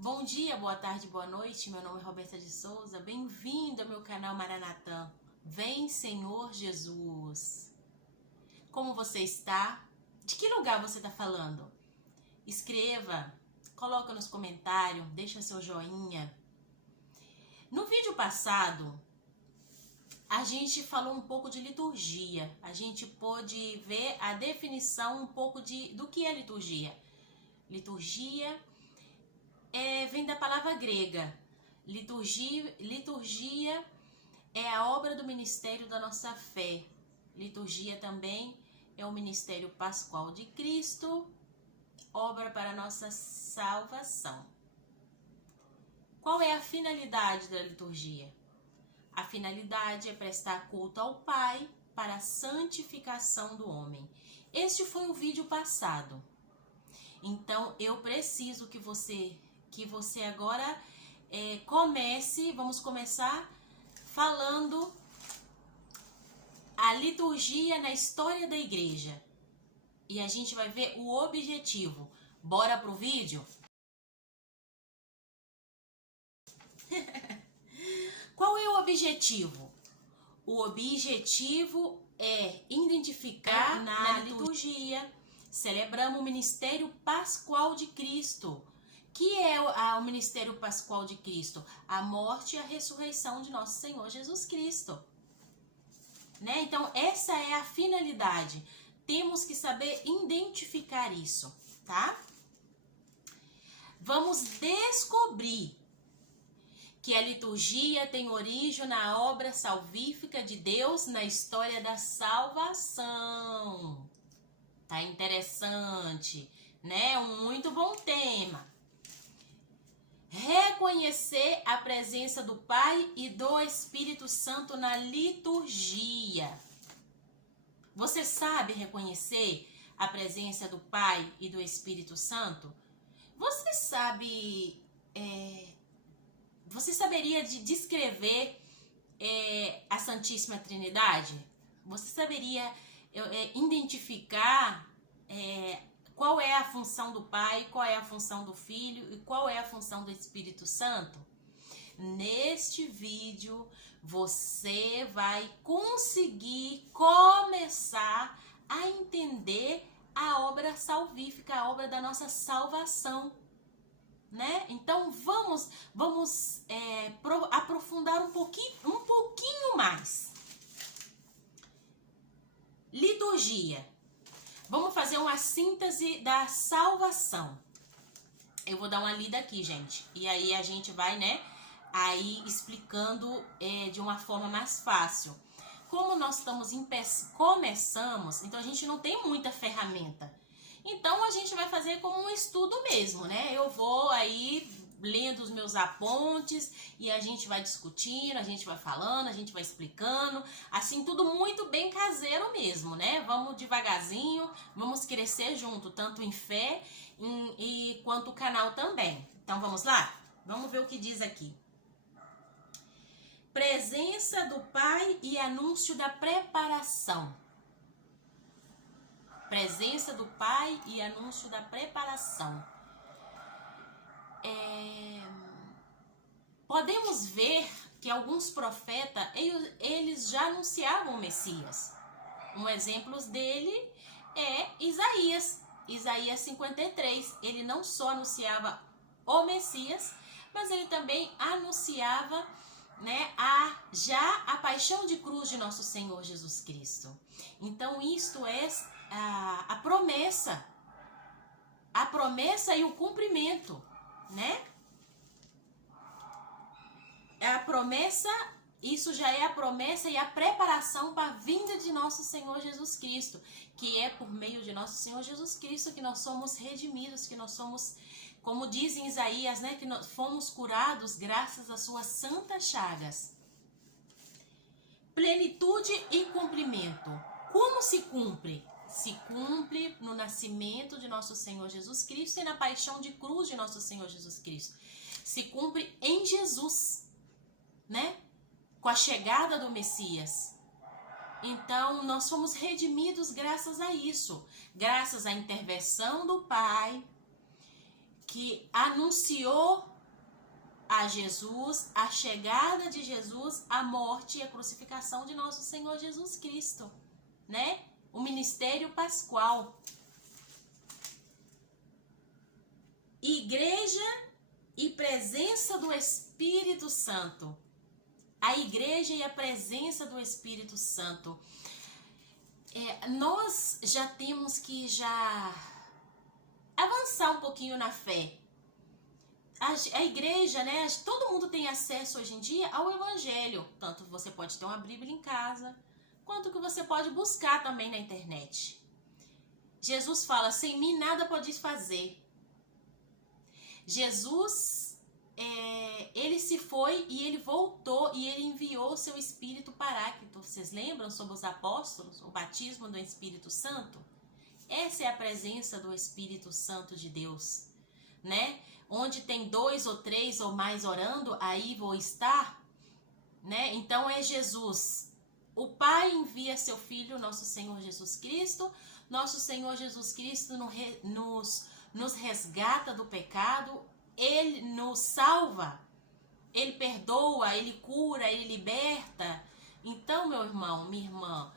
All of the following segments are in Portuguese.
Bom dia, boa tarde, boa noite. Meu nome é Roberta de Souza. Bem-vindo ao meu canal Maranatã. Vem, Senhor Jesus. Como você está? De que lugar você está falando? Escreva, coloca nos comentários, deixa seu joinha. No vídeo passado, a gente falou um pouco de liturgia. A gente pôde ver a definição um pouco do que é liturgia. Liturgia vem da palavra grega. Liturgia é a obra do ministério da nossa fé. Liturgia também é o ministério pascual de Cristo, obra para a nossa salvação. Qual é a finalidade da liturgia? A finalidade é prestar culto ao Pai para a santificação do homem. Este foi o vídeo passado. Então, eu preciso que você agora vamos começar falando a liturgia na história da igreja. E a gente vai ver o objetivo. Bora pro vídeo? Qual é o objetivo? O objetivo é identificar na liturgia, celebramos o ministério pascual de Cristo. Que é o ministério pascual de Cristo? A morte e a ressurreição de nosso Senhor Jesus Cristo. Né? Então, essa é a finalidade. Temos que saber identificar isso, tá? Vamos descobrir que a liturgia tem origem na obra salvífica de Deus na história da salvação. Tá interessante, né? Um muito bom tema. Reconhecer a presença do Pai e do Espírito Santo na liturgia. Você sabe reconhecer a presença do Pai e do Espírito Santo? Você sabe... Você saberia descrever a Santíssima Trindade? Você saberia identificar qual é a função do Pai, qual é a função do Filho e qual é a função do Espírito Santo? Neste vídeo, você vai conseguir começar a entender a obra salvífica, a obra da nossa salvação. Né? Então vamos aprofundar um pouquinho mais. Liturgia. Vamos fazer uma síntese da salvação. Eu vou dar uma lida aqui, gente. E aí a gente vai, né, aí explicando de uma forma mais fácil. Como nós começamos, então a gente não tem muita ferramenta. Então, a gente vai fazer como um estudo mesmo, né? Eu vou aí lendo os meus apontes e a gente vai discutindo, a gente vai falando, a gente vai explicando. Assim, tudo muito bem caseiro mesmo, né? Vamos devagarzinho, vamos crescer junto, tanto em fé e quanto o canal também. Então, vamos lá? Vamos ver o que diz aqui. Presença do Pai e anúncio da preparação. Presença do Pai e anúncio da preparação. Podemos ver que alguns profetas, eles já anunciavam o Messias. Um exemplo dele é Isaías. Isaías 53. Ele não só anunciava o Messias, mas ele também anunciava, né, a paixão de cruz de nosso Senhor Jesus Cristo. Então, isto é a promessa e o cumprimento, né? A promessa, isso já é a promessa e a preparação para a vinda de nosso Senhor Jesus Cristo, que é por meio de nosso Senhor Jesus Cristo que nós somos redimidos, que nós somos, como diz em Isaías, né, que nós fomos curados graças às suas santas chagas. Plenitude e cumprimento. Como se cumpre? Se cumpre no nascimento de nosso Senhor Jesus Cristo e na paixão de cruz de nosso Senhor Jesus Cristo. Se cumpre em Jesus, né? Com a chegada do Messias. Então, nós fomos redimidos graças a isso. Graças à intervenção do Pai, que anunciou a Jesus, a chegada de Jesus, a morte e a crucificação de nosso Senhor Jesus Cristo, né? O ministério pascual. Igreja e presença do Espírito Santo. A igreja e a presença do Espírito Santo. Nós já temos que avançar um pouquinho na fé. A igreja, né? Todo mundo tem acesso hoje em dia ao Evangelho. Tanto você pode ter uma Bíblia em casa, quanto que você pode buscar também na internet. Jesus fala, sem mim nada podes fazer. Jesus, ele se foi e ele voltou e ele enviou o seu Espírito Paráclito. Vocês lembram sobre os apóstolos, o batismo do Espírito Santo? Essa é a presença do Espírito Santo de Deus, né? Onde tem 2 ou 3 ou mais orando, aí vou estar, né? Então é Jesus. O Pai envia seu Filho, nosso Senhor Jesus Cristo. Nosso Senhor Jesus Cristo nos resgata do pecado, Ele nos salva, Ele perdoa, Ele cura, Ele liberta. Então, meu irmão, minha irmã,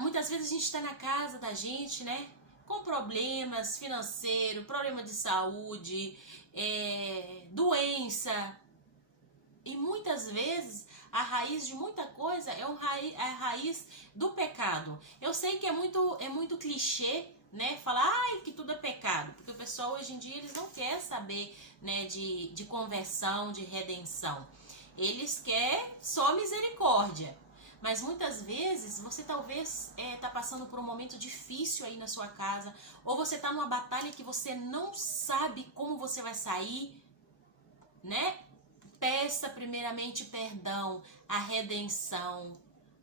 muitas vezes a gente está na casa da gente, né? Com problemas financeiros, problema de saúde, doença. E muitas vezes a raiz de muita coisa é a raiz do pecado. Eu sei que é muito clichê, né? Falar que tudo é pecado. Porque o pessoal hoje em dia eles não querem saber, né, de conversão, de redenção. Eles querem só misericórdia. Mas muitas vezes você talvez está passando por um momento difícil aí na sua casa. Ou você está numa batalha que você não sabe como você vai sair, né? Peça primeiramente perdão, a redenção.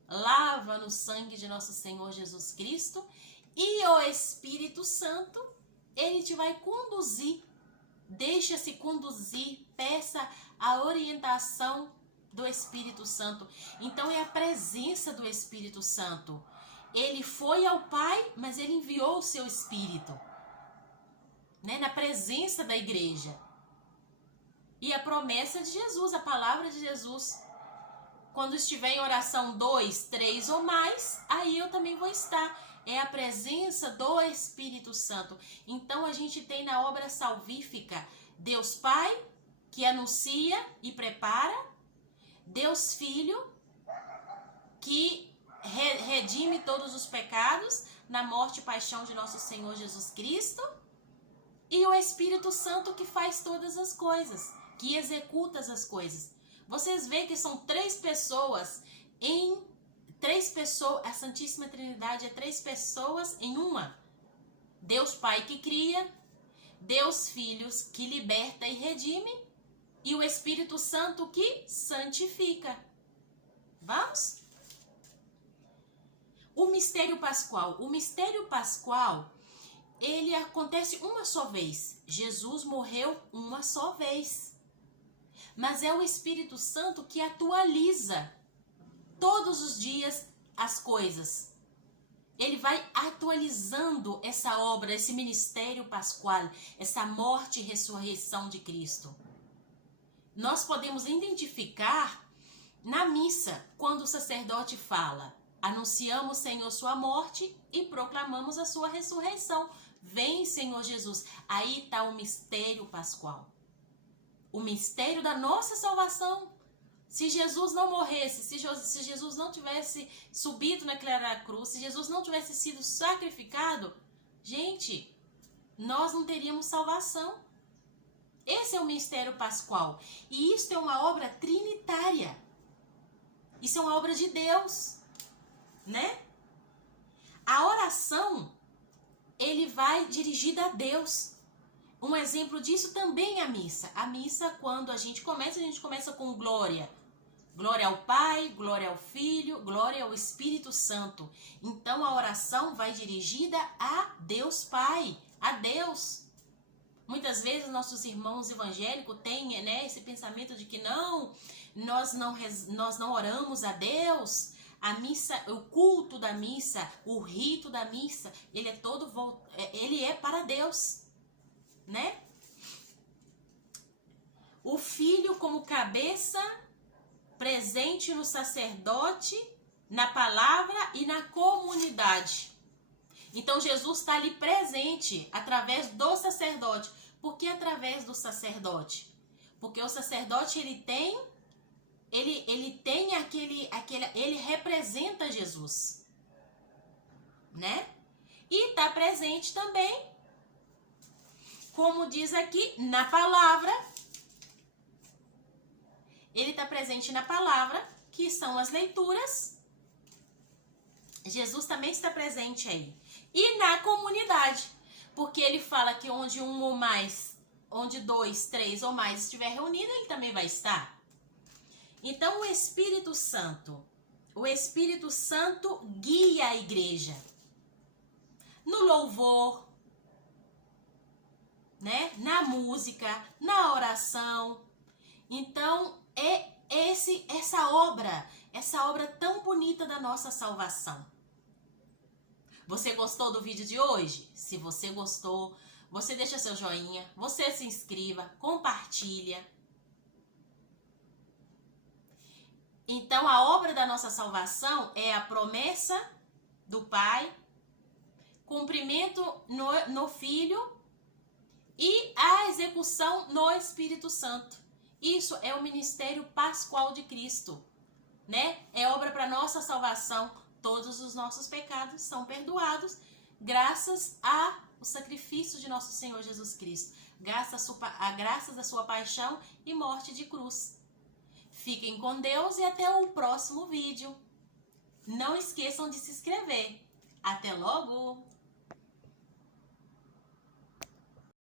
Lava no sangue de nosso Senhor Jesus Cristo. E o Espírito Santo, ele te vai conduzir. Deixa-se conduzir. Peça a orientação do Espírito Santo. Então é a presença do Espírito Santo. Ele foi ao Pai, mas ele enviou o seu Espírito, né? Na presença da igreja. E a promessa de Jesus, a palavra de Jesus. Quando estiver em oração 2, 3 ou mais, aí eu também vou estar. É a presença do Espírito Santo. Então a gente tem na obra salvífica Deus Pai, que anuncia e prepara. Deus Filho, que redime todos os pecados na morte e paixão de nosso Senhor Jesus Cristo. E o Espírito Santo que faz todas as coisas, que executa as coisas. Vocês veem que são 3 pessoas a Santíssima Trindade é 3 pessoas em uma. Deus Pai que cria, Deus Filho que liberta e redime, e o Espírito Santo que santifica. Vamos? O mistério pascual. O mistério pascual, ele acontece uma só vez. Jesus morreu uma só vez. Mas é o Espírito Santo que atualiza todos os dias as coisas. Ele vai atualizando essa obra, esse ministério pascual, essa morte e ressurreição de Cristo. Nós podemos identificar na missa, quando o sacerdote fala: anunciamos, Senhor, sua morte e proclamamos a sua ressurreição. Vem, Senhor Jesus. Aí está o mistério pascual. O mistério da nossa salvação. Se Jesus não morresse, se Jesus não tivesse subido naquela cruz, se Jesus não tivesse sido sacrificado, gente, nós não teríamos salvação. Esse é o mistério pascual. E isso é uma obra trinitária. Isso é uma obra de Deus, né? A oração, ele vai dirigida a Deus. Um exemplo disso também é a missa. A missa, quando a gente começa com glória. Glória ao Pai, glória ao Filho, glória ao Espírito Santo. Então a oração vai dirigida a Deus Pai, a Deus. Muitas vezes nossos irmãos evangélicos têm, né, esse pensamento de que nós não oramos a Deus. A missa, o culto da missa, o rito da missa, ele é para Deus, né? O Filho como cabeça, presente no sacerdote, na palavra e na comunidade. Então Jesus está ali presente através do sacerdote. Por que através do sacerdote? Porque o sacerdote ele representa Jesus, né? E está presente também, como diz aqui, na palavra. Ele está presente na palavra, que são as leituras. Jesus também está presente aí. E na comunidade, porque ele fala que onde um ou mais, onde 2, 3 ou mais estiver reunido, ele também vai estar. Então o Espírito Santo guia a igreja no louvor, né? Na música, na oração. Então é essa obra tão bonita da nossa salvação. Você gostou do vídeo de hoje? Se você gostou, você deixa seu joinha, você se inscreva, compartilha. Então a obra da nossa salvação é a promessa do Pai, cumprimento no Filho e a execução no Espírito Santo. Isso é o ministério pascual de Cristo, né? É obra para nossa salvação. Todos os nossos pecados são perdoados graças ao sacrifício de nosso Senhor Jesus Cristo, graças à sua paixão e morte de cruz. Fiquem com Deus e até o próximo vídeo. Não esqueçam de se inscrever. Até logo!